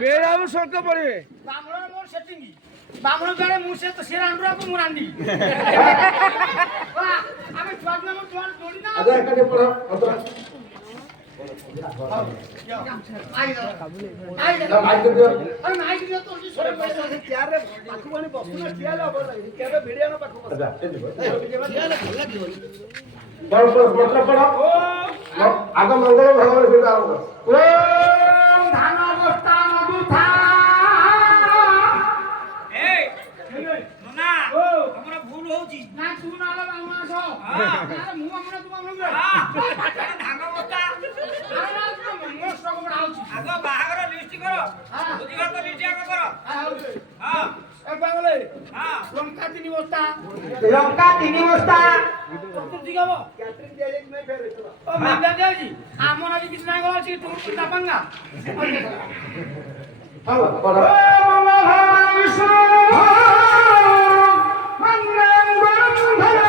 বেড়াবো সরকার পড়বে বামুন মোর সেটিং বামুন বেড়ে মুছে তো সেরা আন্ডুরা কো মুরান্ডি আমি ছোট নাম তোমার দড়ি না আচ্ছা এখানে পড়া অতরা আই না মাইক দিও আরে মাইক দিও তো সরে পয়সা চেয়ারে পাখু বানি বসু না চেয়ারে হবো না চেয়ারে ভিডিও না পাখু বসু আচ্ছা এই দিব চেয়ারে ভাল লাগিব পড়া পড়া আগে মঙ্গল ভগবান সেটা আরম্ভ ওম ধান অবস্থা মধুথা এই না ও আমরা ভুল হউছি না তুমি না হলে বামুন আসো আরে মু আমরা তুমি আমরা ধান বস্তা আরে মঙ্গল সব বড়াউছি আগ বাহাগর লিস্ট করো বুঝিগত লিস্ট আগ করো হ্যাঁ এ বাঙালি হ্যাঁ লঙ্কা 3 বস্তা লঙ্কা 3 বস্তা কত দিগাবো ক্যাটারিং দিয়ে মে ফেরে চলো ও মেঘা দেওজি আমন আজি কিছু নাই গলাছি তুমি না পাঙ্গা হ্যালো পড়া মঙ্গল ভগবান বিষ্ণু মঙ্গলং বন্ধনা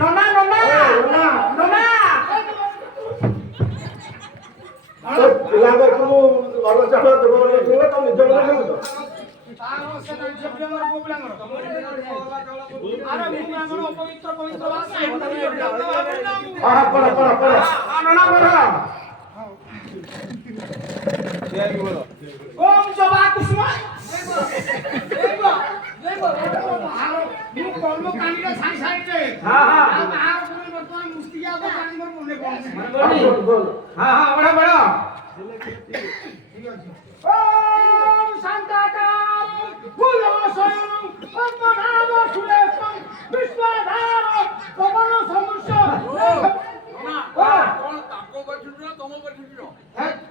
ননা ননা ননা লাগা তুমি ভালো চালা তোমার দিলে তুমি নিজ মনে করো আরো সেটা জেবলাঙ্গর পোবলাঙ্গর আরে মুঙ্গাঙ্গর পবিত্র পবিত্র ভাষা হ্যাঁ পড়া পড়া পড়া ননা পড়া ওম জবা কুসুম দেখো আরো মু কর্ম কানিরা ছাই ছাইতে হ্যাঁ হ্যাঁ আর পুরো বর্তমান মুস্তিয়া তো কানি মোর মনে পড়ছে বল হ্যাঁ হ্যাঁ বড় বড় ওম শান্তাকাম ভুজসয়ং অপনাম সুলেশং বিশ্বধার পবন সমুষ না কোন তাকো বছুন না তম বছুন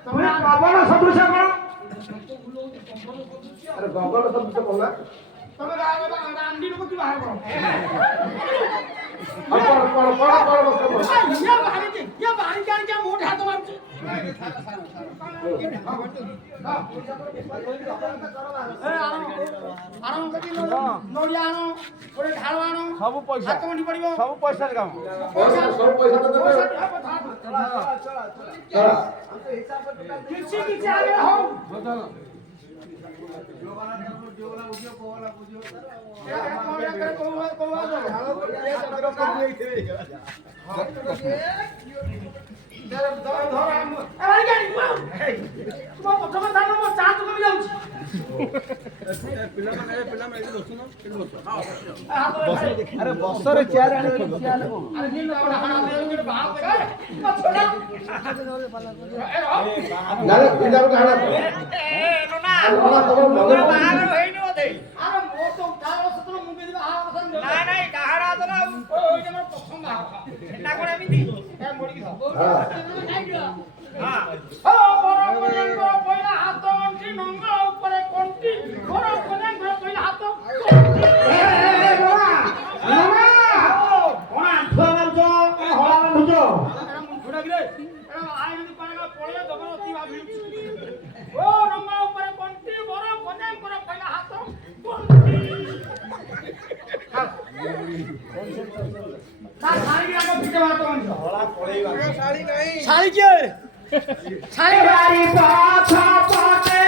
তুমি পবন সদৃশ কোন আরে গগন সদৃশ কোন না তুমি রান্ডি লোক কি বাহার করো পড়া পড়া পড়া পড়া ইয়া বাড়ি জান যা মোট হাত মারছে আরাম করি নড়িয়া আনো ওরে ঢাল আনো সব পয়সা হাত মন্ডি পড়িব সব পয়সা কাম সব পয়সা তো দেবে চলা চলা কিছু কিছু আগে হও আরে বছরে চেয়ার আনি না বিদার গাড়া ননা ননা তোমার মনে বাহাগর হইনি ওতে আরে মো তো উঠাও সতর মুগে দিবা হারা কথা না নাই কাহারা তো না ওই যে আমার প্রথম হারা এটা করে আমি দি হ্যাঁ মরি কি হ্যাঁ ও বড় কোনে বড় পয়লা হাত অন্টি নঙ্গ উপরে কোনটি বড় কোনে বড় পয়লা হাত ও নঙ্গ উপরে কোনটি বড় কোনে বড় পয়লা হাত শাড়ি আগে ভিটে মারতো শাড়ি নাই শাড়ি কে শাড়ি বাড়ি পাছা পাতে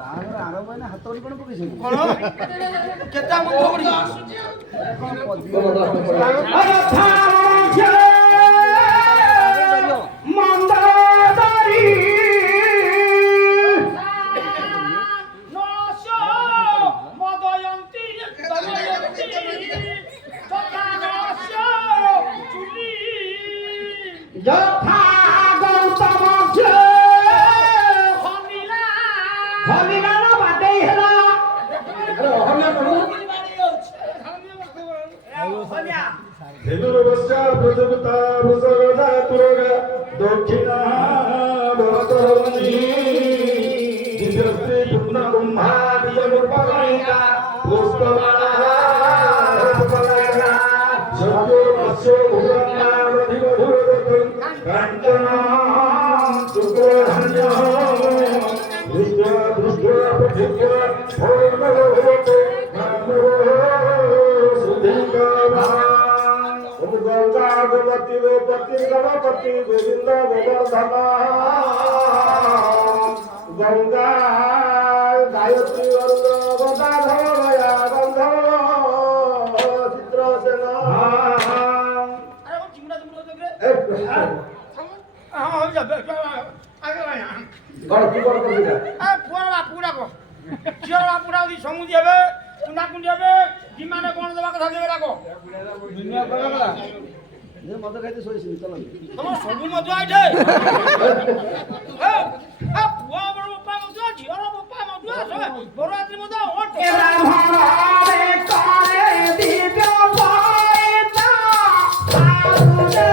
ବାହାଘର ଆରମ୍ଭ ନା ହାତ ଧରି କଣ ପକେଇଛି କେତେ ମନ୍ତ୍ର गणपति गोविंद गोवर्धन गंगा गायत्री गदाधर गंधर चित्रसेन अरे वो चिमड़ा चिमड़ा देख रे हां हो जा आगे भाई आ पूरा को चिरा पूरा दी समुदी हेबे कुंडा कुंडी हेबे दिमाने कोन देबा कथा देबे राको दुनिया करला ये मद खाइते सोइसिन चल तमर सबु मधु आइठे ए आ पुआ बड़ बापा मधु झियर बापा मधु आछे बरात्री मधु ओट रामारे तारे दिव्य पाइता आउले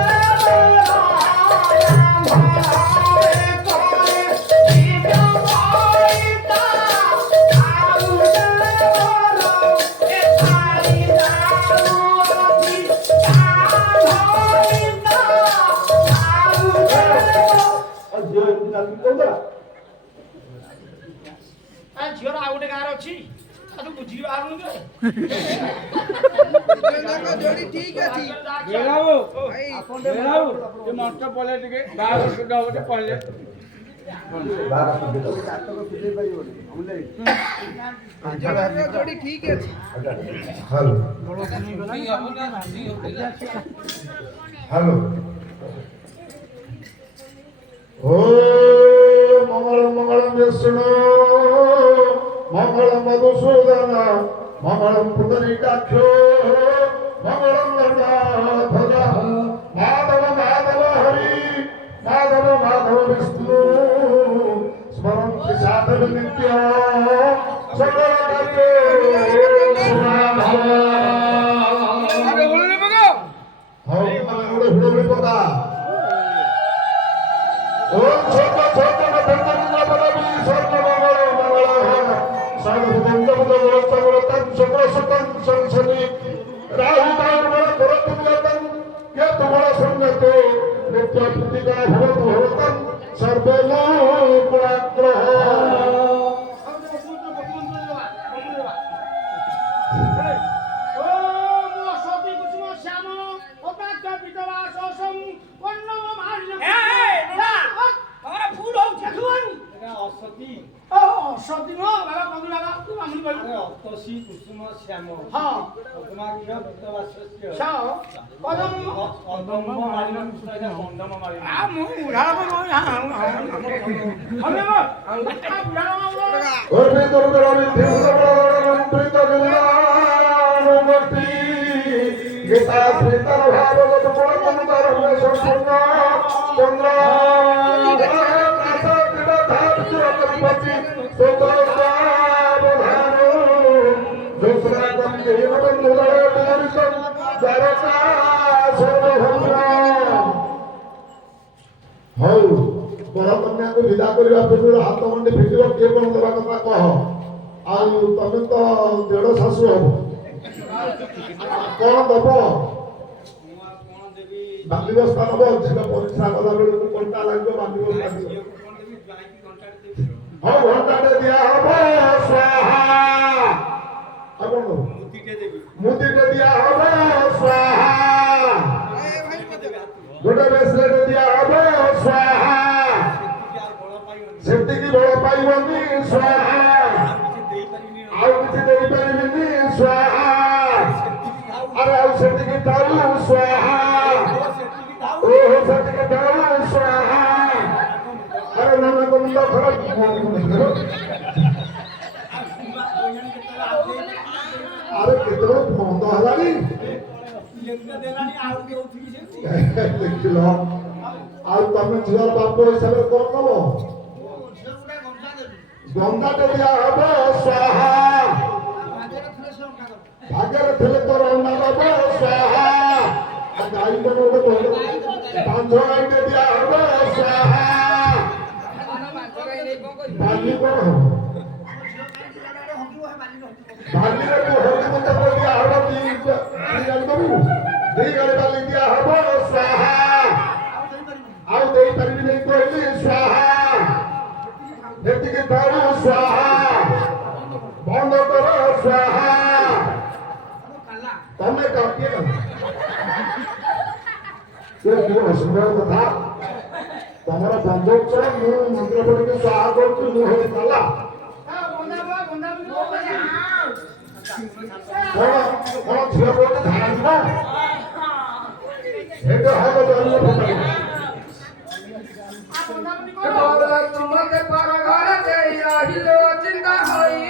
झियर आ गोटे गाँव अच्छी तू बुझी बाहर जोड़ी ठीक अछि मंच पड़े टे बाहर सुधा गोटे पड़े जोड़ी ठीक अछि हेलो ओ मंगलम मंगलम विष्णु मंगलम मधुसूदन मंगलम पुंडरीकाक्षो मंगलम गरुड़ध्वज माधव माधव हरि माधव माधव विष्णु स्मरन्ति साधन नित्य सकल अरे बोलने मगो उड़े उड़े पका ओम छोटा छोटा धन्यवाद बलबी स्वर्ग मंगल मंगल साधु दंत बलवत्त बलतन शुक्र सुतन संसनि राहु दान बल पुरतन यतन के तुम्हारा संगतो नित्य प्रतिका भवतु भवतन सर्वे लोकाग्रह सती नो बाबा बंधु बाबा तू हमन कहू अतसी कुसुम श्याम हां पद्माक्ष भक्तवासस्य छाओ पदम अदम्भ मालिनम सुनाइदा बंदम मालिन आ मु उड़ाला को हमें मो आ उड़ाला मो और भी तो रवि मंत्री तो गंगानुमति गीता श्रीतर भागवत पुराण धर्म संपूर्ण चंद्र ହଉ ବର କନ୍ୟାକୁ ବିଦା କରିବା ପୂର୍ବରୁ ହାତ ଗଣ୍ଡି ଫିଟିବ କିଏ କଣ ଦେବା କଥା କହ ଆଉ ତମେ ତ ଦେଢ଼ ଶାଶୁ ହବ କଣ ଦବ ବାଲି ବସ୍ତା ନବ ଝିଅ ପରିଶ୍ରା କଲା ବେଳକୁ କଣ୍ଟା ଲାଗିବ ବାଲି ବସ୍ତା ଦିଅ ହଉ ଘଣ୍ଟାଟେ ଦିଆ ହବ ସ୍ୱାହା ଆଉ କଣ ଦବ ମୁଦିଟେ ଦିଆ ହବ ସ୍ୱାହା ଗୋଟେ ବେସଲେଟ ଦିଆ ହବ ସ୍ୱାହା ସେତିକି ବଳ ପାଇବନି ସ୍ୱାହା ଆଉ କିଛି ଦେଇପାରିବିନି ସ୍ୱାହା ଆରେ ଆଉ ସେତିକି ଥାଉ ସ୍ୱାହା ଓହୋ ସେତିକି ଥାଉ ସ୍ୱାହା ଆରେ ନାନା ମୁଣ୍ଡ ଖରାପ ଆରେ କେତେବେଳେ ବନ୍ଦ ହେଲାଣି ଦେଖିଲ ଆଉ ତମେ ଝିଅର ବାପ ହିସାବରେ କଣ କଲ ଗଙ୍ଗାଟେ ଦିଆ ହବ ସ୍ୱାହା ଭାଗରେ ଥିଲେ ତ ରଣ୍ଡା ଦବ ସ୍ୱାହା ଗାଈ ମାନେ ଗୋଟେ ପାଞ୍ଚ ଗାଈଟେ ଦିଆ ହବ ସ୍ୱାହା ବାଲି କଣ ହବ ବାଲିରେ ତୁ ଛେଳି ଗାଳି ବାଲି ଦିଆ ହବ ସ୍ୱାହା ଆଉ ଦେଇପାରିବି ନାହିଁ କହିଲି ସ୍ୱାହା ଯେତିକି କରୁ ସ୍ୱାହା ବନ୍ଦ କର ସ୍ୱାହା ତମେ କାଟିଏ ସେ କି ଅସୁବିଧା କଥା ତମର ବନ୍ଧୁକ ମୁଁ ମନ୍ଦିର ପଡ଼ିକି ସ୍ୱାହା କରୁଛି ମୁଁ ହେଇ କଲା କଣ କଣ ଝିଅ ବୋଟେ ଧାନ ଯିବ ଏଇଟା ହବ ଜନ୍ମ ତୁମତେ ପର ଘର ଦେଇ ରହିଲ ଚିନ୍ତା ହୋଇ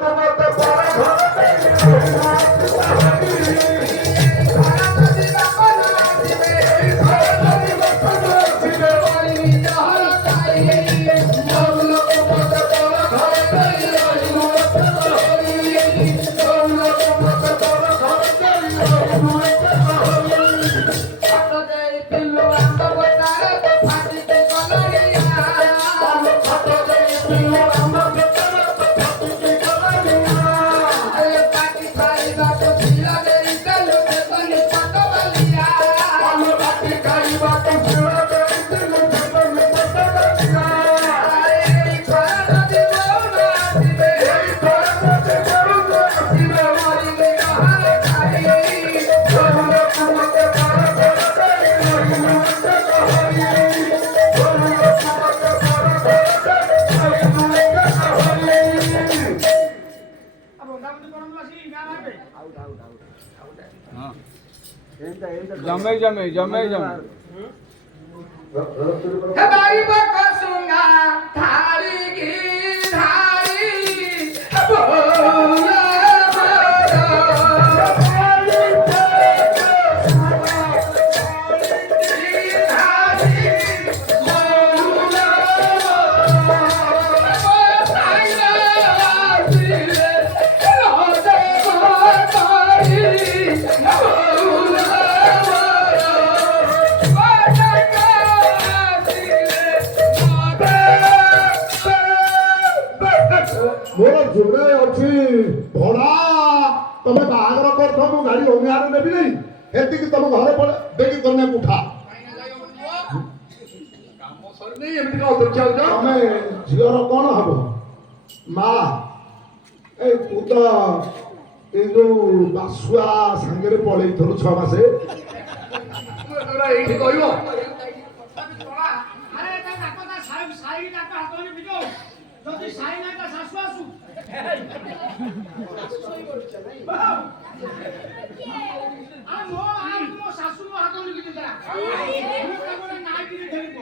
ତୁମତେ ପର ଘର ଦେଇ ରହିଲ ଚିନ୍ତା ହୋଇ जमे हमारी बका सुंगा धारी की धारी बोला मोर जुड़े अच्छी भड़ा तुम बाहर कर गाड़ी अमिहार नेबी नहीं एति तुम घर पड़े देखी कन्या उठा तुम झीर कौन हम माँ ए तू तो ये जो बासुआ सांगे पड़े थोर 6 मासे যদি সাই না তা শাশু আসু মো শাশু মো হাত ধরে বিতে দা মু কেবল নাই দিলে ধরিব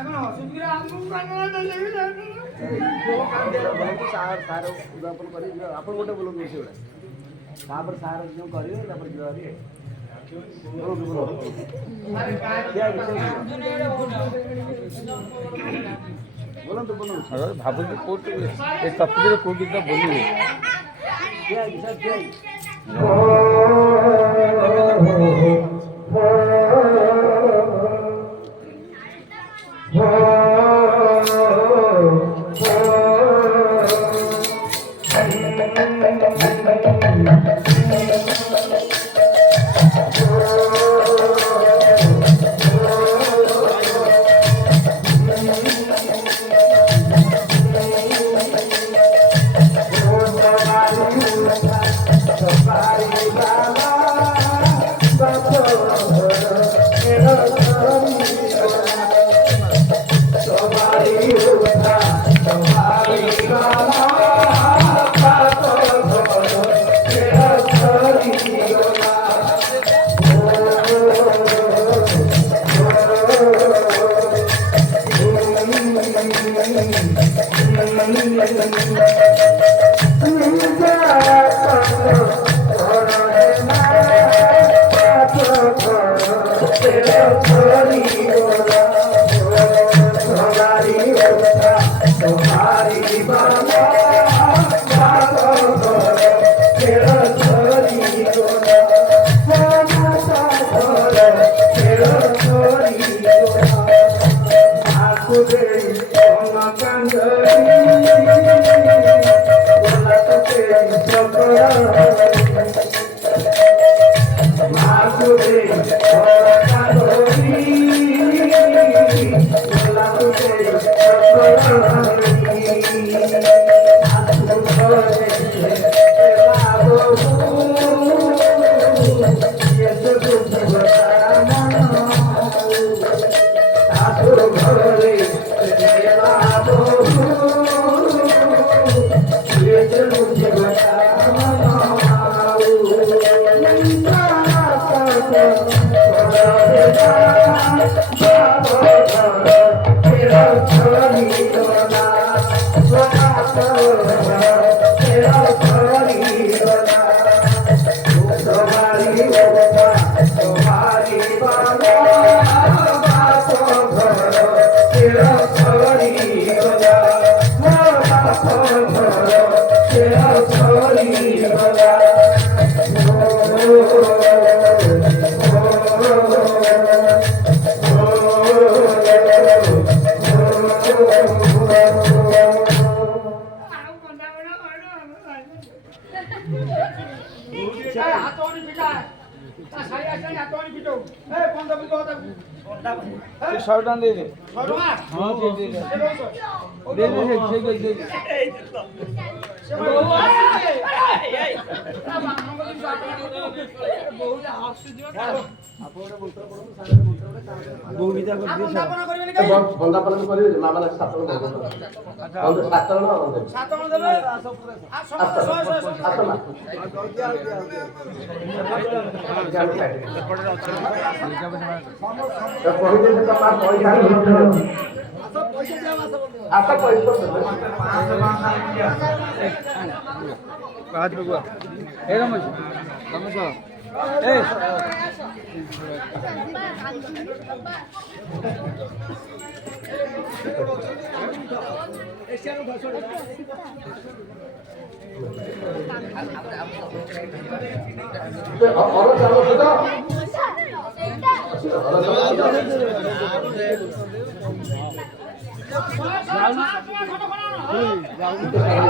এখন অসুবিধা আঙ্গুল কান্না দেবে ସାର୍ ସାର୍ ଉଦାପନ କରିକି ଆପଣ ଗୋଟେ ବୋଲନ୍ତୁ ସେଗୁଡ଼ା ତାପରେ ସାର୍ ଯେଉଁ କରିବେ ତାପରେ ଯିବା ବୋଲନ୍ତୁ ବୋଲନ୍ତୁ ଭାବୁଛି କୋଉଠି ଏ ଟପିକରେ କୋଉ ଗୀତ ବୋଲିବେ ଠିଆ ହେଇକି ସାର୍ ଠିଆ ହେଇକି शॉर्ट ऑन दे दे हाँ दे दे ठीक है दे ବନ୍ଦାପନା କରିବେ ମା ମାନେ 7 ଜଣ 7 ଜଣ ଦେବେ आज बगुआ ए रमेश रमेश ए Raul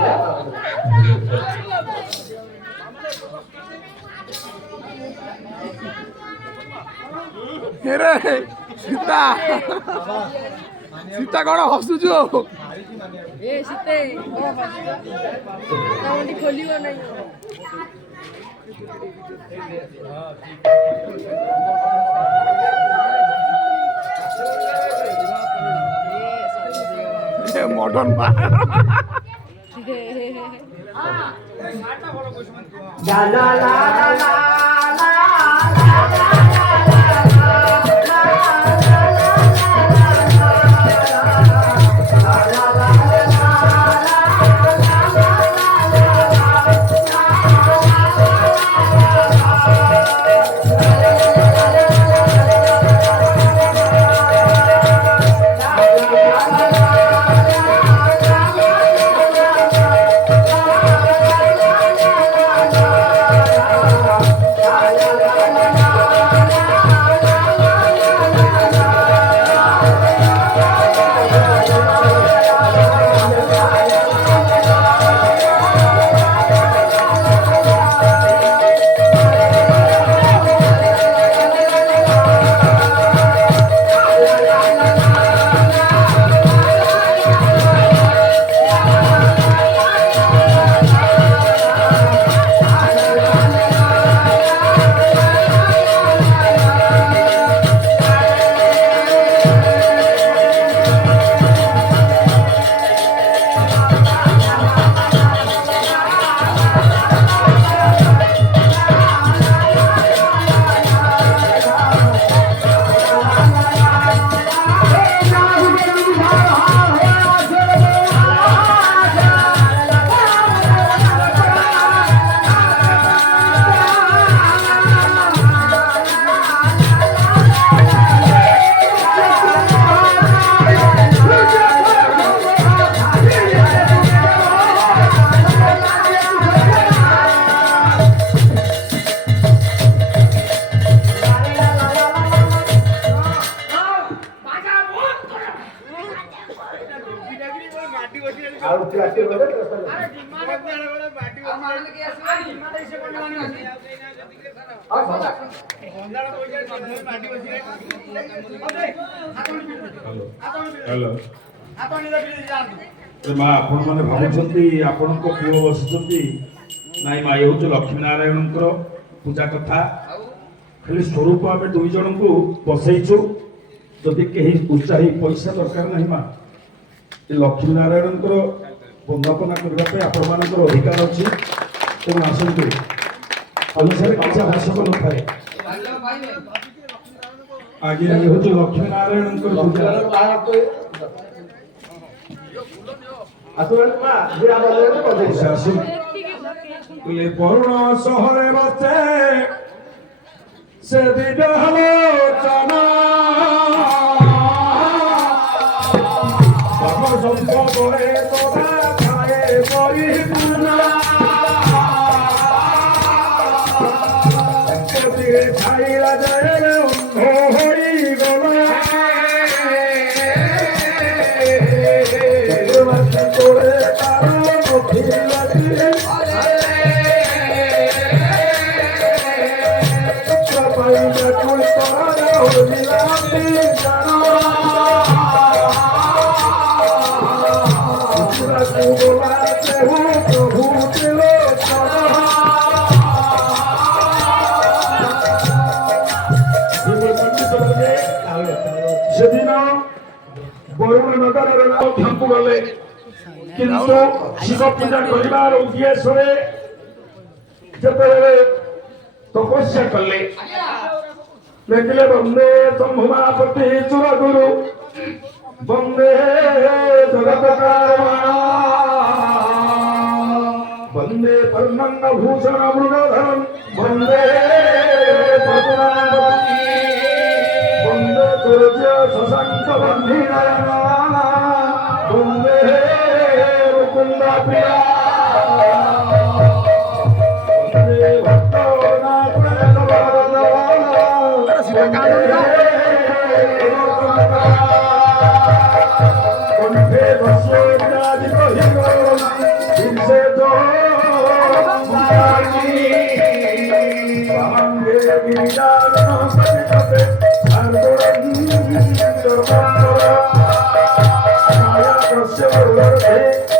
ହେରେ ସୀତା ସୀତା କଣ ହସୁଛୁ? ଏ ଶୀତେ ତାମଣ୍ଡି ଖୋଲିବ ନାହିଁ। ମଡର୍ନ ବା हेलो ମା ଆପଣମାନେ ଭାବୁଛନ୍ତି ଆପଣଙ୍କ ପୁଅ ବସିଛନ୍ତି ନାଇଁ ମା, ଏ ହଉଛି ଲକ୍ଷ୍ମୀ ନାରାୟଣଙ୍କର ପୂଜା କଥା। ଖାଲି ସ୍ୱରୂପ ଆମେ ଦୁଇ ଜଣଙ୍କୁ ବସେଇଛୁ। ଯଦି କେହି ଉତ୍ସାହୀ ପଇସା ଦରକାର ନାହିଁ ମା, ଏ ଲକ୍ଷ୍ମୀ ନାରାୟଣଙ୍କର ବନ୍ଦାପନା କରିବା ପାଇଁ ଆପଣମାନଙ୍କର ଅଧିକାର ଅଛି। ତେଣୁ ଆସନ୍ତୁ, ଅନୁସାରେ କିଛି ଆବଶ୍ୟକ ନଥାଏ। ଆଜ୍ଞା, ଏ ହଉଛି ଲକ୍ଷ୍ମୀ ନାରାୟଣଙ୍କର ପୂଜା। କରୁଣ ସହରେ ବସେ ସେ ଦିନ ଆଲୋଚନା ସମ୍ପଦରେ তোরা খায়ে পরিপূর্ণা ছাইরা যায় অন্ধ হই গলা করে তারা সেদিন বরুণ নগরের ମଧ୍ୟକୁ ଗଲେ, କିନ୍ତୁ ଶିବ ପୂଜା କରିବାର ଉଦ୍ଦେଶ୍ୟରେ ଯେତେବେଳେ ତପସ୍ୟା କଲେ, ଦେଖିଲେ ବନ୍ଦେ ଶମ୍ଭୁମାପତି ଚୁରଗୁରୁ ବନ୍ଦେ ଜଗତକାରଣ ବନ୍ଦେ ପର୍ଣ୍ଣନ ଭୂଷଣ ମୃଗଧରନ ବନ୍ଦେ ପଦ୍ମାବତୀ বন্দে সূর্য শশাঙ্ক বন্ধি নয়ন বন্দে মুকুন্দ প্রিয়া বন্দে ভক্তনাথ কণ্ঠে বসে से जो मुरारी बांगे गिरिजान पतिपते माया कस्य वर्धे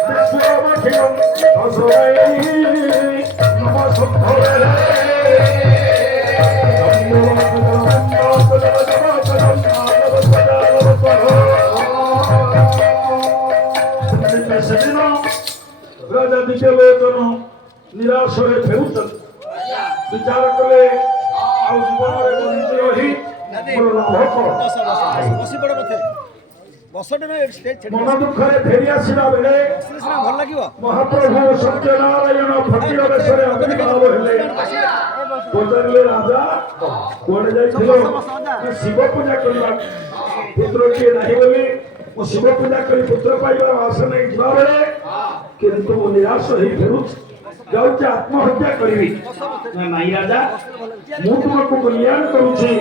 विश्वमखिलं तस्मै नमः शुद्धये ସେଦିନ ରାଜା ଦ୍ୱିତୀୟଲୋଚନ ନିରାଶରେ ଫେରୁଛନ୍ତି ବିଚାର କଲେ ଆଉ ଜୀବନରେ ବଞ୍ଚି ରହି ମୋର ଲାଭ କଣ? ମନ ଦୁଃଖରେ ଫେରି ଆସିଲା ବେଳେ ମହାପ୍ରଭୁ ସତ୍ୟନାରାୟଣ ଫକୀର ବେଶରେ ଆବିର୍ଭାବ ହେଲେ ପଚାରିଲେ ରାଜା କୁଆଡ଼େ ଯାଇଥିଲ? ଶିବ ପୂଜା କରିବା ପୁତ୍ରଟିଏ ନାହିଁ ବୋଲି ମୁଁ ଶିବ ପୂଜା କରି ପୁତ୍ର ପାଇବାର ଆଶା ନେଇ ଯିବା ବେଳେ କିନ୍ତୁ ମୁଁ ନିରାଶ ହେଇ ଫେରୁଛି ଯାଉଛି ଆତ୍ମହତ୍ୟା କରିବି। ନାଇଁ ରାଜା ମୁଁ ତୁମକୁ କଲ୍ୟାଣ କରୁଛି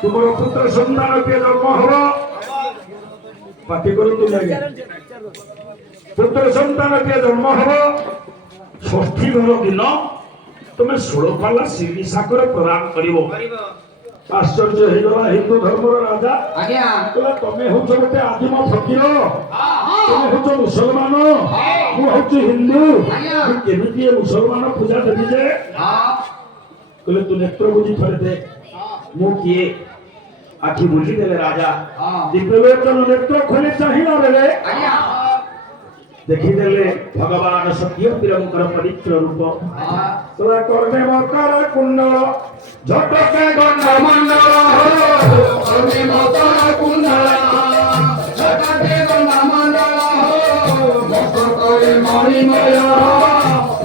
ତୁମର ପୁତ୍ର ସନ୍ତାନ କିଏ ଜନ୍ମ ହବ ପାଟି କରନ୍ତୁ ଆଜ୍ଞା ପୁତ୍ର ସନ୍ତାନ କିଏ ଜନ୍ମ ହବ ଷଷ୍ଠୀ ଘର ଦିନ ତୁମେ 16 ପାଲା ଶିରି ସାକର ପ୍ରଦାନ କରିବ। आश्चर्य होगा हिंदू धर्म राजा तमें हूँ गोटे आदिम फकीर तुम हूँ मुसलमान मुझे हिंदू केमी मुसलमान पूजा देवी जे कहले तू नेत्र बुझी थरे दे मु किए आखि बुझी देले राजा दिव्यलोचन नेत्र खोली चाहिला बेले देखिदेले भगवान सत्य तिरंकर पवित्र रूप तोरा करने मकर कुंडल झटके गंड मंडल करने मकर कुंडल झटके गंड मंडल मस्तके मणिमय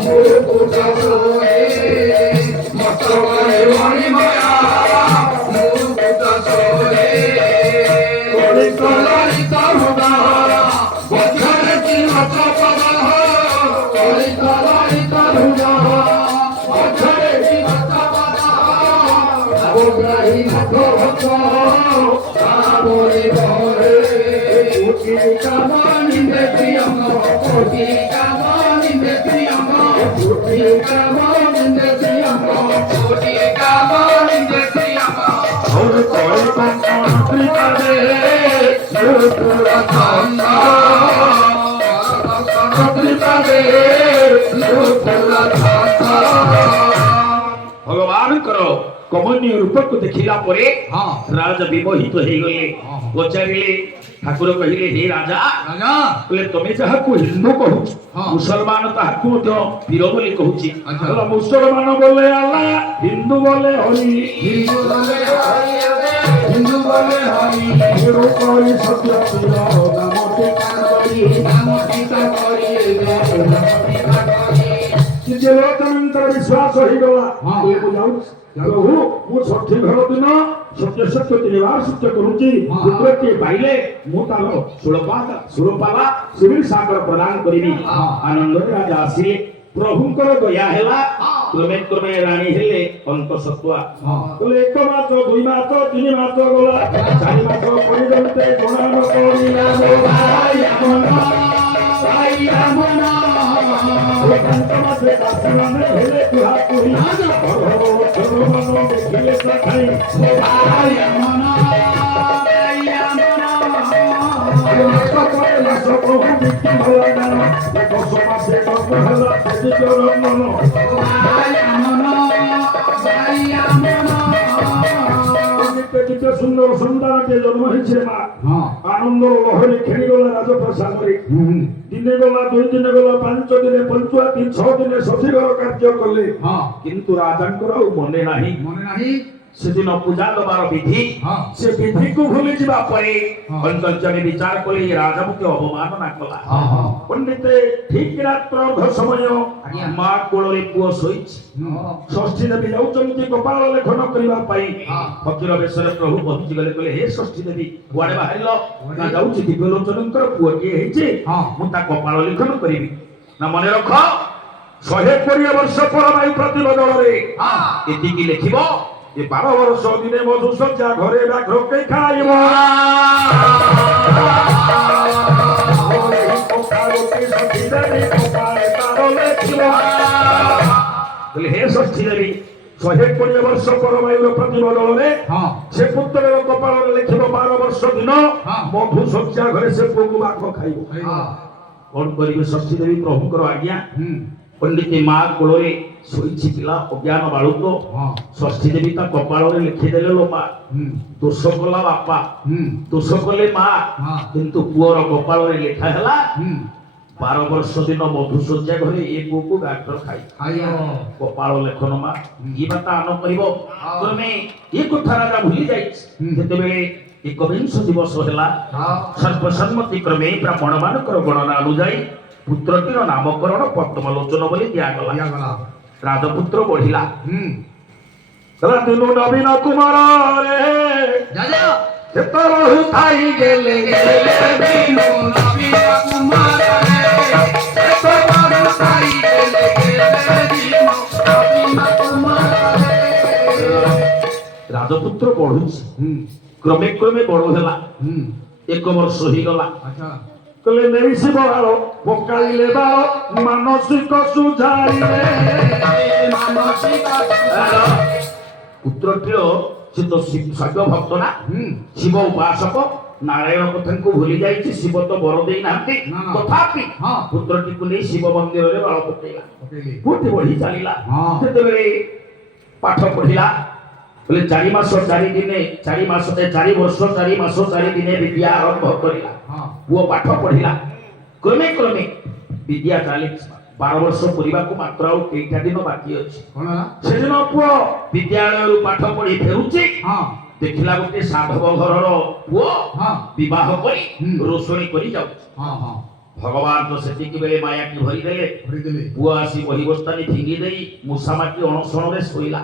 मुकुट सोए मस्तके मणिमय मुकुट सोए कोली कोली तरुदा भगवान करो कमनीय रूप को देखिला परे राजा विमोहित हो गले पचारिले ठाकुर कहिले हे राजा बोले तमे जहा को हिंदू कहू मुसलमान ताहा को वीर बोली कहूची मुसलमान बोले अल्लाह हिंदू बोले हरि हिंदू बोले हरि हिंदू बोले हरि हिरो करी सत्य प्रिय नाम टीका करी लोकमंत्र विश्वास हो गला प्रभु मु षष्ठी घर दिन सत्य सत्य निवार सत्य करूची पुत्रके पाइले मु तालो 16 पाला शिविर सागर प्रदान करिबी आनंद राजा आसी प्रभुଙ୍କର ଦୟା ହେଲା କ୍ରମେ ରାଣୀ ହେଲେ ଅନ୍ତ ସତ୍ୱା କହିଲେ 1 ମାସ 2 ମାସ 3 ମାସ ଗଲା 4 ମାସ ପର୍ଯ୍ୟନ୍ତ ଜଣା ନ ପଡ଼ିଲା ମୋ ଭାଇ ଆମନ एकांत मासे दासମାନେ ହେଲେ କୁହା କୁହି ଭଗବାନ ଦେଖିଲେ ସଖାଇ ମୋ ଭାଇ ଆମନ प्रभु बिकी भला जान एक समासे कब होला तेजी जोर मन केते सुंदर संतान के जन्म हिछे मा आनंद लहरी खेली गला राजप्रसाद रे दिने गला 2 दिन गला 5 दिन पंचुआ 3-6 दिन सखीगर कार्य कले किंतु राजांकर मने नाही सेदिन पूजा दबार विधि से विधि को भूली जीवा परे पंचजने विचार कले राजा मुके अवमानना कला पंडित ठीक रात्र अर्ध समय मां कोळरे पुओ सोइछ षष्ठी देवी जाउचंती गोपाल लेखन करिवा पाई फकीर बेसरे प्रभु पहुंची गले कले हे षष्ठी देवी कुआडे बाहरिलो ना जाउची दिव्यलोचनकर पुओ के हेचे मु ता गोपाल लेखन करिवि ना मने रख 120 वर्ष पर माई प्रतिबदଳରେ एति की लेखिबो ये 12 वर्ष दिने मधु सज्जा घरे व्याघ्र के खाइबो ଷଷ୍ଠୀ ଦେବୀ କପାଳେ ତାର ଲେଖିବା କହିଲେ ହେ ଷଷ୍ଠୀ ଦେବୀ 120 ବର୍ଷ ପରବାୟୁର ପ୍ରତିବଦଳରେ ସେ ପୁତ୍ରର କପାଳରେ ଲେଖିବ 12 ବର୍ଷ ଦିନ ମଧୁ ଶଯ୍ୟା ଘରେ ସେ ପୁଅକୁ ବାଘ ଖାଇବ କଣ କରିବେ ଷଷ୍ଠୀ ଦେବୀ ପ୍ରଭୁଙ୍କର ଆଜ୍ଞା ପଣ୍ଡିତ ମା କୋଳରେ ଶୋଇଛି ପିଲା ଅଜ୍ଞାନ ବାଳୁତ ଷଷ୍ଠୀ ଦେବୀ ତା କପାଳରେ ଲେଖିଦେଲେ ଲୋ ମା ଦୋଷ କଲା ବାପା ଦୋଷ କଲେ ମା କିନ୍ତୁ ପୁଅର କପାଳରେ ଲେଖା ହେଲା 12 ବର୍ଷ ଦିନ ମଧୁ ଶଯ୍ୟା ଘରେ ଏ ପୁଅକୁ ବାଘ ଖାଇ କପାଳ ଲେଖନ ମା ଏ ବାତା ଆନ କରିବ ତମେ ଏ କଥା ରାଜା ଭୁଲି ଯାଇଛି ଯେତେବେଳେ 21 ଦିବସ ହେଲା ସର୍ବସମ୍ମତି କ୍ରମେ ବ୍ରାହ୍ମଣ ମାନଙ୍କର ଗଣନା ଅନୁଯାୟୀ ପୁତ୍ରଟିର ନାମକରଣ ପଦ୍ମଲୋଚନ ବୋଲି ଦିଆଗଲା ରାଜପୁତ୍ର ବଢିଲା କହିଲା ଦିନୁ ନବୀନ କୁମାର ରେ କେତଳୁ ଥାଇ ଗେଲେ ଦିନୁ ନବୀନ କୁମାର ରେ କେତଳୁ ଥାଇ ଗେଲେ ଦିନୁ ନବୀନ କୁମାର ରେ ରାଜପୁତ୍ର ବଢୁଛି କ୍ରମେ କ୍ରମେ ବଡ ହେଲା 1 ବର୍ଷ ହେଇଗଲା କହିଲେ ନେଇ ଶିବ ବାଳ ପକାଇଲେ ବାଳ ମାନସିକ ସୁଝାଇଲେ ପୁତ୍ରଟିର ସେ ତ ଶୈବ ଭକ୍ତ ନା ଶିବ ଉପାସକ ନାରାୟଣ କଥାଙ୍କୁ ଭୁଲି ଯାଇଛି ଶିବ ତ ବର ଦେଇନାହାନ୍ତି ତଥାପି ପୁତ୍ରଟିକୁ ନେଇ ଶିବ ମନ୍ଦିରରେ ବାଳ ପକେଇଲା ପୁଅଟି ବଢି ଚାଲିଲା ଯେତେବେଳେ ପାଠ ପଢିଲା बोले 4 मास 4 दिने 4 मास 4 वर्ष 4 मास 4 दिने विद्या आरंभ करिला वो पाठ पढ़िला क्रमे क्रमे विद्या चाली 12 वर्ष पूरीबा को मात्र आ केइटा दिन बाकी अछि कोन से दिन पुओ विद्यालय रु पाठ पढ़ी फेरुची देखिला गोटे साधव घरर पुओ विवाह करी रोसणी करी जाउ भगवान तो सेठी के बेले माया की भरी देले पुओ आसी वही बस्तानी फिंगी देई मुसामाटी अणसण रे सोइला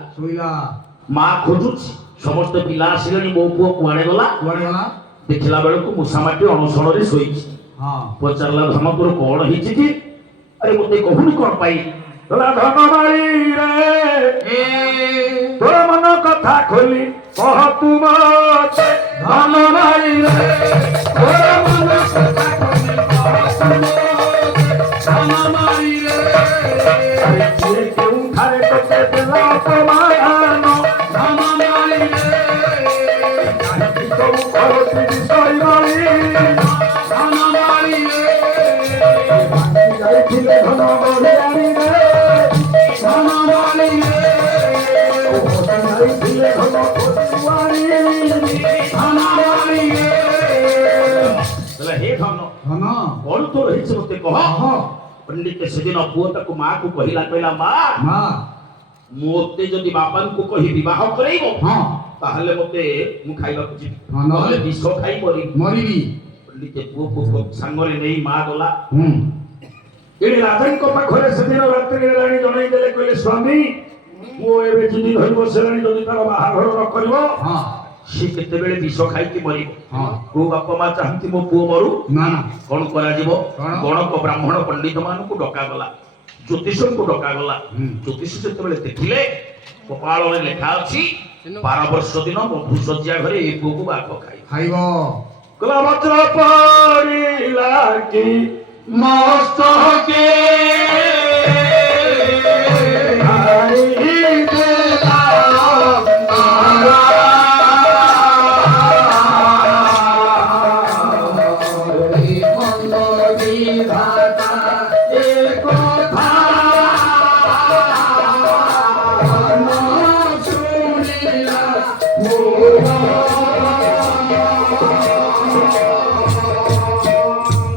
माँ खोजुची समस्त पिला आसिले मो पुओ कुआड़े गला देखिला बेल को मुसामाटी अणसण रे सोइची पचारला धन तोर कोन हिची की अरे मते कहूनी कोन पाई तोला धन माई रे तोर मन कथा खोली कह तू मते धन माई रे तोर मन कथा खोली कह तू मते धन माई रे अरे के केउ थारे कते देला अपमान धन माई रे काहे तो करती दिसई माई धन माई रे जाइथिले धन बढियारी रे धन माई रे जाइथिले धन खोजुआरी धन माई रे तले हे धन कोन तो रहिछ मते कह पंडित सेदिन पुओ ताकू मां को कहला मां मोते जदि बापन को कहि विवाह करैबो ताहले मते मु खाइबा को जिबि नहले विष खाइ मरिबी पंडित पुओ को संगरे नै मां गला एडी राजन को पाखरे सेदिन रात्रि रानी जणाई देले कहले स्वामी मो एबे जिदि धरि बसलानी जदि तार बाहा घर न करबो से केते बेले विष खाइ के मरिबो को बाप मा चाहंती मो पुओ मरु ना कोन करा जिवो गणक ब्राह्मण पंडित मान को डका गला ज्योतिष को डका गला ज्योतिष जेतेबेले देखिले कपाल रे लेखा अछि 12 वर्ष दिन मधु शଯ୍या घरे ए पुओ को बाप खाइबो कला वज्र पड़िला की मस्तके हरि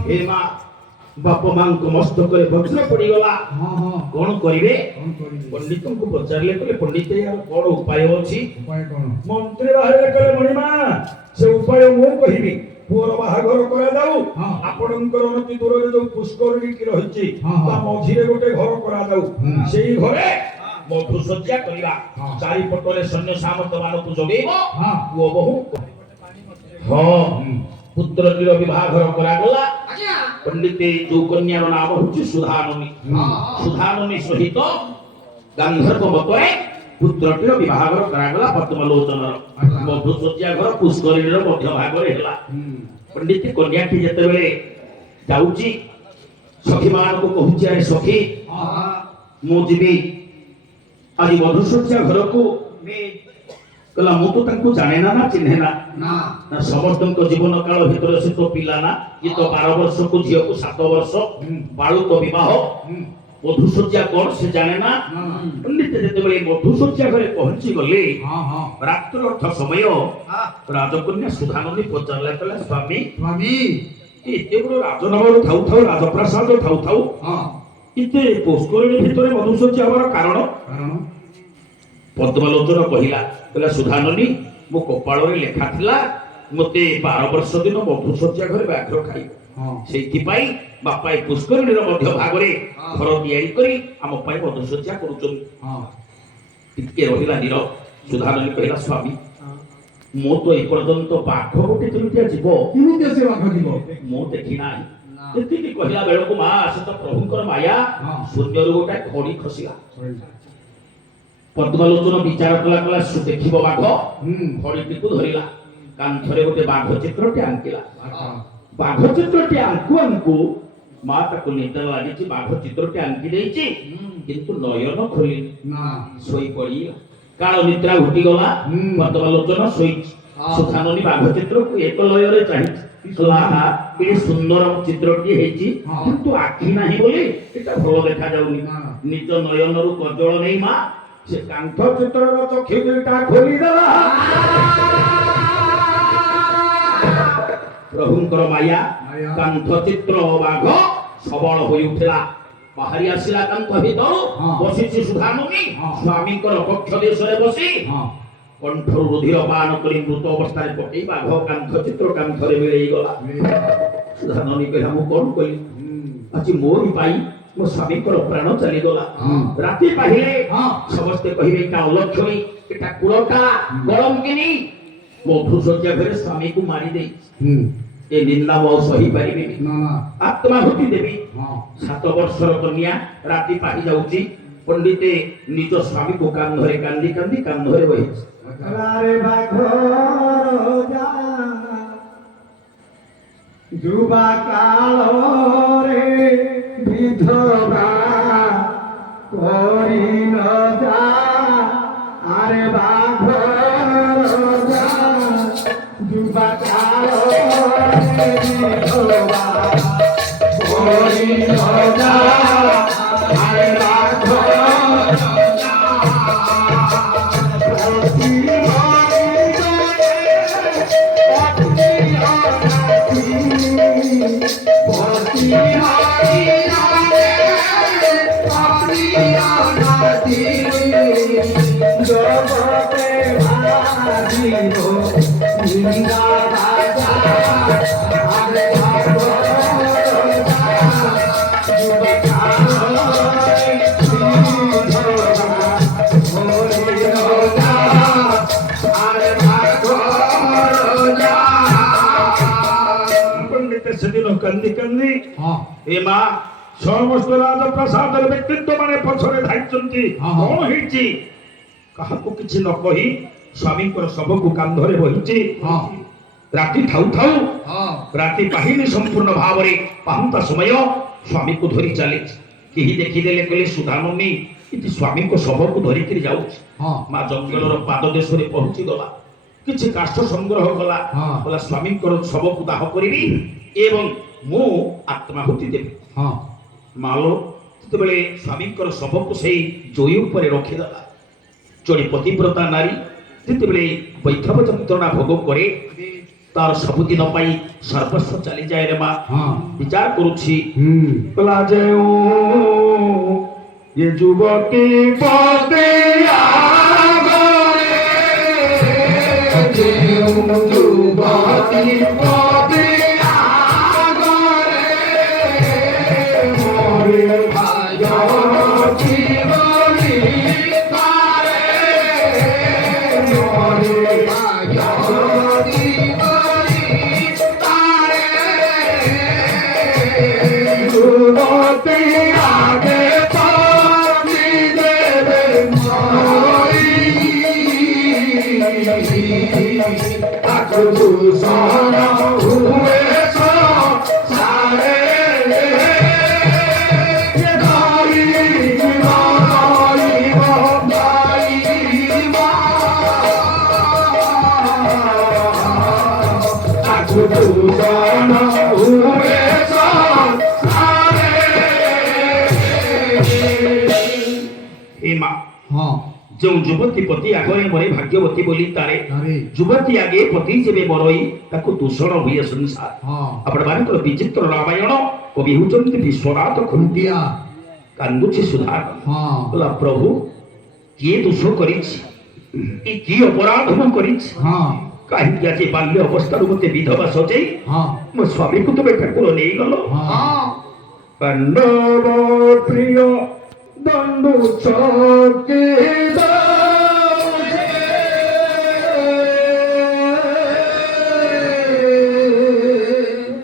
देला बाप मां को मस्तक रे वज्र पड़ी गला कोन करिवे पंडित को पचारले कहले पंडित यार कोन उपाय अछि उपाय कोन मंत्री बाहर कहले मणिमा से उपाय मो कहिबी पुअर बाहागर करा जाऊ आपणकर अति दूर रे जो पुष्करणी की रहिछि ता मझिरे गोटे घर करा जाऊ सेही घरे मधु शଯ୍ୟା करिवा चारि पटरे सैन्य सामंत मानकु जोगेबो पुओ बहु पुत्र विवाह घर करा गला पंडित जो कन्यार नाम होछि सुधाननी सुधाननी सहित गांधर्व मतरे पुत्रटीर विवाह घर करा गला पद्मलोचन मधु शଯ୍ୟା घर पुष्करिणीर मध्य भाग रे हला पंडित कन्याटी जेते बेले जाउची सखी मान को कहूची अरे सखी मु जीवी आज मधुसूर्या घर को कहला मु तो तांको जाने ना चिन्हे ना समस्त जीवन काल भीतर से तो पिला ना ये तो 12 वर्ष को झियो को 7 वर्ष बाळू तो विवाह मधुसूर्या कौन से जाने ना पंडित जेतेबेले मधुसूर्या घरे पहुंची गले रात्र अर्थ समय राजकन्या सुधानंदी पचारला कहला स्वामी एते बड़ राजनगर थाउ थाउ राजप्रसाद थाउ थाउ इते पुष्करिणी भितर मधुसूर्या हमार कारण पद्मलोचन कहला सुधाननी मो कपाल लेखा थिला मते 12 वर्ष दिन मधुसूर्या घरे व्याघ्र खाई सेइथिपाई बापा ए पुष्करिणीर मध्य भागरे घर तयारी करी आम पाई मधुसूर्या करूचन टिके रहिला नीरव सुधाननी कहला स्वामी मो तो ए पर्यंत बाघ गोटे केमितिया जीव केमितिया से बाघ जीव मो देखि नाही एतिकी कहला बेलको मा से तो प्रभुकर माया शून्यरु गोटे खड़ी खसिला पद्मलोचन विचार कला कला सु देखिबो बाघ खड़ीटी को धरिला कांथरे गोटे बाघ चित्रटे आंकिला बाघ चित्रटे आंकु मा ताको निद लागिछि बाघ चित्रटे आंकी देछि किंतु नयन खोली सोई पड़ी काल निद्रा घुटी गला पद्मलोचन सोई सुधाननी बाघ चित्र को एक लयरे चाहि लाहा ए सुंदर चित्रटी हेछि किंतु आखि नाही बोली एटा भलो देखा जाउनी निज नयनरु कजळ नै मा से कांथ चित्रर चक्षु दुईटा खोली देला प्रभुंकर माया कांथ चित्र बाघ सबल होई उठला बाहरी आसिला कांथ भीतर बसिछि सुधाननी स्वामीकर कक्ष देशरे बसी कंठर रुधिर पान करी मृत अवस्था पकई बाघ कांथ चित्र कांथरे मिलई गला सुधाननी कहला मु कोन कली आज मोरी पाई मो स्वामी को प्राण चली गला राती पाहिले समस्त कहिबे का अलक्षणी एटा कुलटा गरम किनी मधुसूर्या घरे स्वामी को मारी दे ए निंदा वो सही पारिबे ना आत्माहुति देवी 7 वर्षर कन्या राती पाहि जाउची पंडिते निज स्वामी को कान धरे कांदी कांदी कान धरे वही रे बाघ जा जुबा कालो रे विधवा करी न जा आरे बाघ जा जुबा कालो रे विधवा करी न जा आरे बाघ कंदी कंदी ए मा समस्त राज प्रसाद व्यक्तित्व माने पछरे धाइचंती कोन हिची कहा को किछि न कहि स्वामी को सब को कांधरे बहिची राती थाउ थाउ राती पाहिनी संपूर्ण भाव रे पाहुता समय स्वामी को धरि चली केही देखि देले कहले सुधाननी इति स्वामी को सब को धरि करी जाउ मा जंगल रो पाद देश रे पहुंची गला किछि काष्ठ संग्रह कला बोला स्वामी को सब को दाह करिबी एवं मु आत्माहुति देवी मालो जेतेबेले स्वामी शव को सही जोई उपरे रखिदेला जोड़ी पतिव्रता नारी जेतेबेले वैधव यंत्रणा भोग करे तार सबुदिन पाई सर्वस्व चली जाए रे मां विचार करुछि कला जेऊ ये युवती पते आगरे जेऊ युवती पते सारा हुए सो सारे भूषण हुए सारे। हे माँ हाँ जो युवती पति आगे मरे भाग्यवती बोली तारे अरे युवती आगे पति जेबे मरई ताको दूषण हुए संसार। हाँ आपण मानकर विचित्र रामायण कवि होचंती विश्वनाथ खुंटिया दिया कांदुची सुधार हाँ बोला प्रभु किए दोष करिछि कि अपराध मु करिछि हाँ काहे आज बाल्य अवस्था मते विधवा सजै हाँ मो स्वामी को तुमे ठाकुर नहीं गलो हाँ पांडव प्रिय दंडु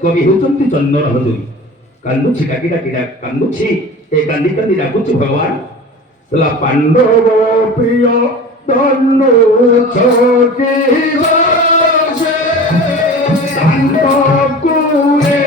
कवि होचंती चंदन हजूरी कांदुची डाकी डाकी कांदुची ए कांदी कांदी डाकुची भगवान बोला पांडव प्रिय दंडु कुरे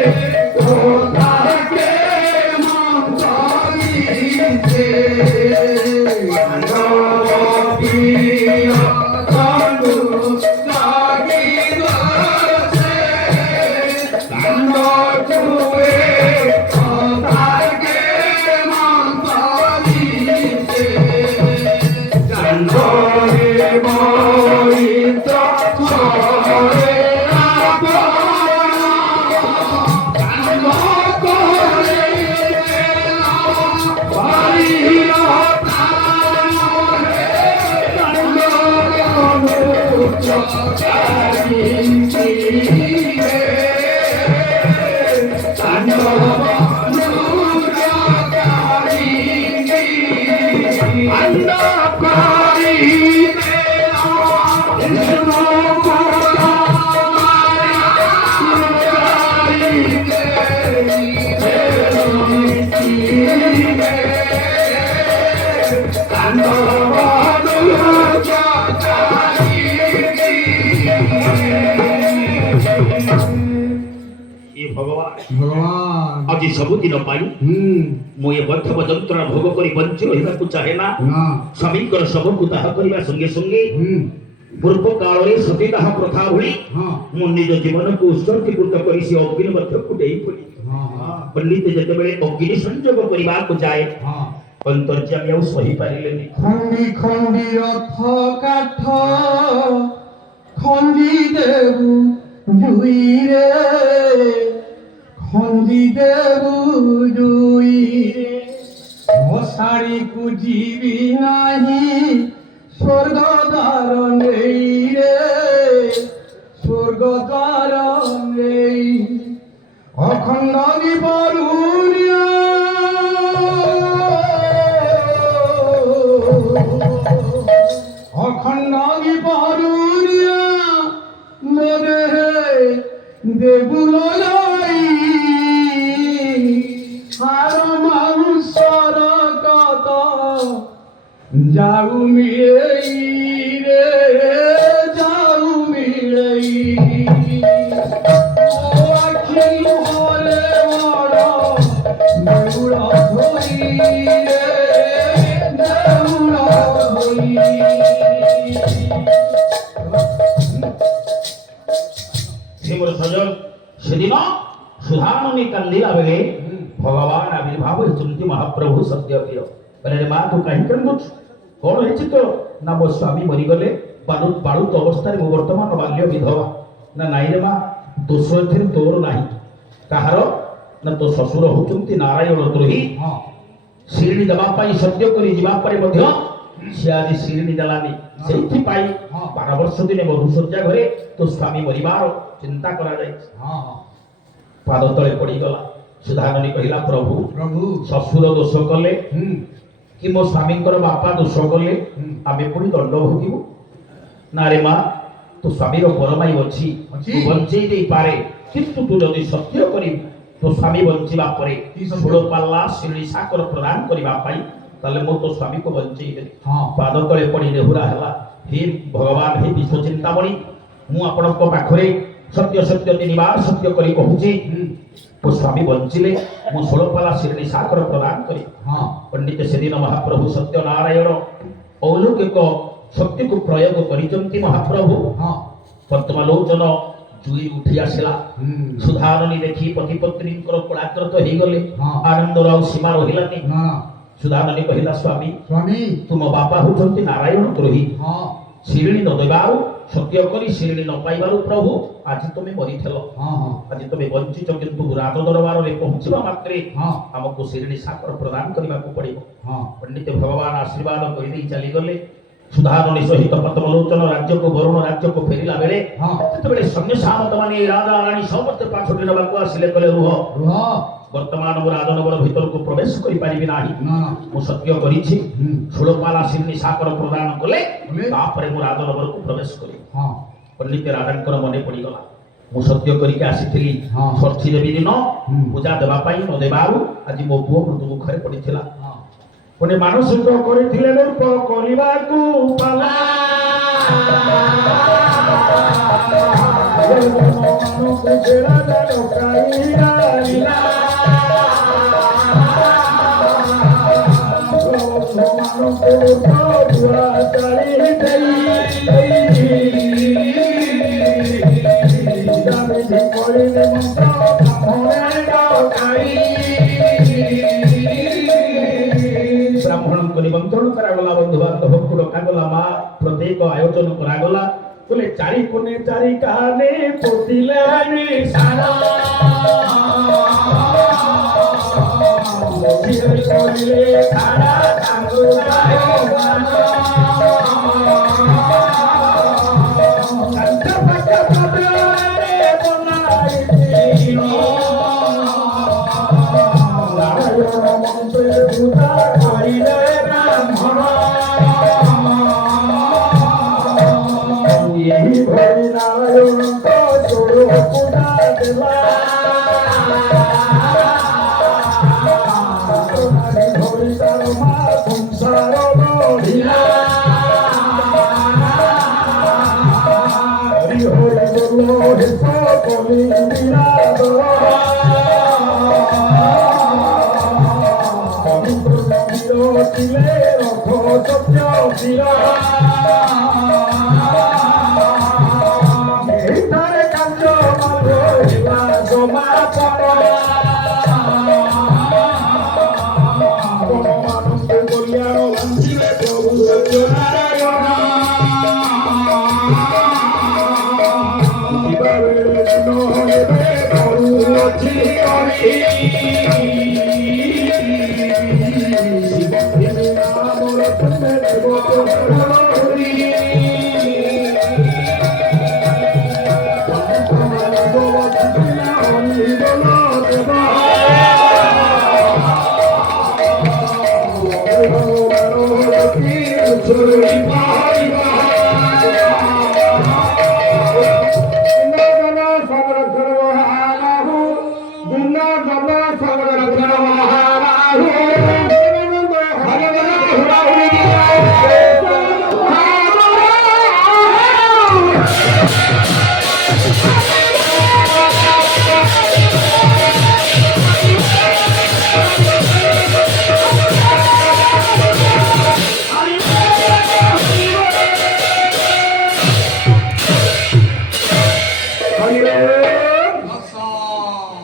भगवान आज सबुदिन पाई मु ए बद्धव जंत्रणा भोग करी बंची रहिबाकु चाहे ना ना स्वामीकर सबकु दाह करबा संगे संगे पूर्व काल रे सती दाह प्रथा भली हाँ मु निज जीवन को उत्सर्गीकृत करी से अग्नि मध्य कुटेई पड़ी हाँ पंडित जते बेले अग्नि संयोग करबा को जाए हाँ अंतर्जामी आ सही पारिलेनी खंडी खंडी रथ काठ खंडी देबु जुई रे खंडी देबु जुई रे मशाड़ी को जीवी नाही स्वर्ग द्वार नेई रे स्वर्ग द्वार नेई अखंड विपरुनिया अखंड विपरुनिया मेरे देबुल हार माउसर कत जाऊ मिलई रे जाऊ मिलई ओ अखिल होले बड़ देउल धोई रे देउल धोई हेमर सजग सेदिन सुधामणि कांदिला बेले भगवान आविर्भाव होचंती महाप्रभु सत्यप्रिय कहले मां तू काहे कांदुछ कोन हेछि तो ना मो स्वामी मरि गले बालुत बालुत अवस्था रे मो वर्तमान बाल्य विधवा ना नाई रे मां दोष एथिर तोर नाही कहारो ना तो ससुर होचंती नारायण द्रोही हाँ शिरणी दबा पाई सत्य करी जीवा परे मध्य से आज शिरणी दलानी सेठी पाई 12 वर्ष दिने मधुसज्जा घरे तो स्वामी मरिबार चिंता करा जाय हाँ पाद तले पड़ी गला सुधामणि कहिला प्रभु प्रभु ससुर दोष कले कि मो स्वामींकर बापा दोष कले आमे पुणी दंड भोगिबु ना रे मां तो स्वामीर परमाई अछि तू बंचेई दे पारे किंतु तू जदि सत्य करी तो स्वामी बंचिबा परे षोड़ पाल्ला शिरणी साकर प्रदान करिबा पाई ताले मो तो स्वामी को बंचेई दे हाँ पाद तले पड़ी नेहुरा हला हे भगवान हे विश्व चिंतामणि मु आपनक पाखरे सत्य सत्य तीनिबार सत्य करी कहूची तो स्वामी बंचिले मु 16 पाला शिरणी साकर प्रदान करी हाँ पंडित सेदिन महाप्रभु सत्यनारायण अलौकिक शक्ति को प्रयोग करिचंती महाप्रभु हाँ पद्मलोचन ଚୁଇ ଉଠି ଆସିଲା। ସୁଧାନନୀ ଦେଖି ପତି ପତ୍ନୀଙ୍କର କୋଳାଗ୍ରତ ହେଇଗଲେ। ହଁ। ଆନନ୍ଦର ଆଉ ସୀମା ରହିଲାନି। ନା ସୁଧାନନୀ କହିଲା ସ୍ୱାମୀ ସ୍ୱାମୀ ତୁମ ବାପା ହଉଛନ୍ତି ନାରାୟଣ ଦ୍ରୋହୀ। ହଁ ଶିରିଣୀ ନ ଦେବାରୁ ସତ୍ୟ କରି ଶିରିଣୀ ନ ପାଇବାରୁ ପ୍ରଭୁ ଆଜି ତୁମେ ମରିଥିଲ। ହଁ ହଁ ଆଜି ତୁମେ ବଞ୍ଚିଛ କିନ୍ତୁ ରାଜ ଦରବାରରେ ପହଞ୍ଚିବା ମାତ୍ରେ ହଁ ଆମକୁ ଶିରିଣୀ ସାକର ପ୍ରଦାନ କରିବାକୁ ପଡ଼ିବ। ହଁ ପଣ୍ଡିତ ଭଗବାନ ଆଶୀର୍ବାଦ କରିଦେଇ ଚାଲିଗଲେ। ସୁଧାନନୀ ସହିତ ପଦ୍ମଲୋଚନ ରାଜ୍ୟକୁ ବରୁଣ ରାଜ୍ୟକୁ ଫେରିଲା ବେଳେ ହଁ ଯେତେବେଳେ ସୈନ୍ୟ ସାମନ୍ତ ମାନେ ରାଜା ରାଣୀ ସମସ୍ତେ ପାଛୋଟି ନେବାକୁ ଆସିଲେ କହିଲେ ରୁହ ରୁହ ବର୍ତ୍ତମାନ ମୁଁ ରାଜନଗର ଭିତରକୁ ପ୍ରବେଶ କରିପାରିବି ନାହିଁ। ନା ମୁଁ ସତ୍ୟ କରିଛି ହୁଁ ଷୋଳପାଲା ଶିରିଣୀ ସାକର ପ୍ରଦାନ କଲେ କଲେ? ତାପରେ ମୁଁ ରାଜନଗରକୁ ପ୍ରବେଶ କରିବି। ହଁ ପଣ୍ଡିତ ରାଜାଙ୍କର ମନେ ପଡ଼ିଗଲା ମୁଁ ସତ୍ୟ କରିକି ଆସିଥିଲି ହଁ। ଷଷ୍ଠୀ ଦେବୀ ଦିନ ହୁଁ। ପୂଜା ଦେବା ପାଇଁ ନ ଦେବାରୁ ଆଜି ମୋ ପୁଅ ମୃତ୍ୟୁ ମୁଖରେ ପଡ଼ିଥିଲା। ହଁ ପୁଣି ମାନସିକ କରିଥିଲେ ରୂପ କରିବାକୁ ପାଲା। ବ୍ରାହ୍ମଣଙ୍କୁ ନିମନ୍ତ୍ରଣ କରାଗଲା, ବନ୍ଧୁବାନ୍ଧବଙ୍କୁ ଡକାଗଲା, ମା ପ୍ରତ୍ୟେକ ଆୟୋଜନ କରାଗଲା। ବୋଲେ ଚାରି କୋଣେ ଚାରି କାନେ ପୋତିଲାନି ସାରା କହିଲେ ସାରା ତାଙ୍କୁ Sorry,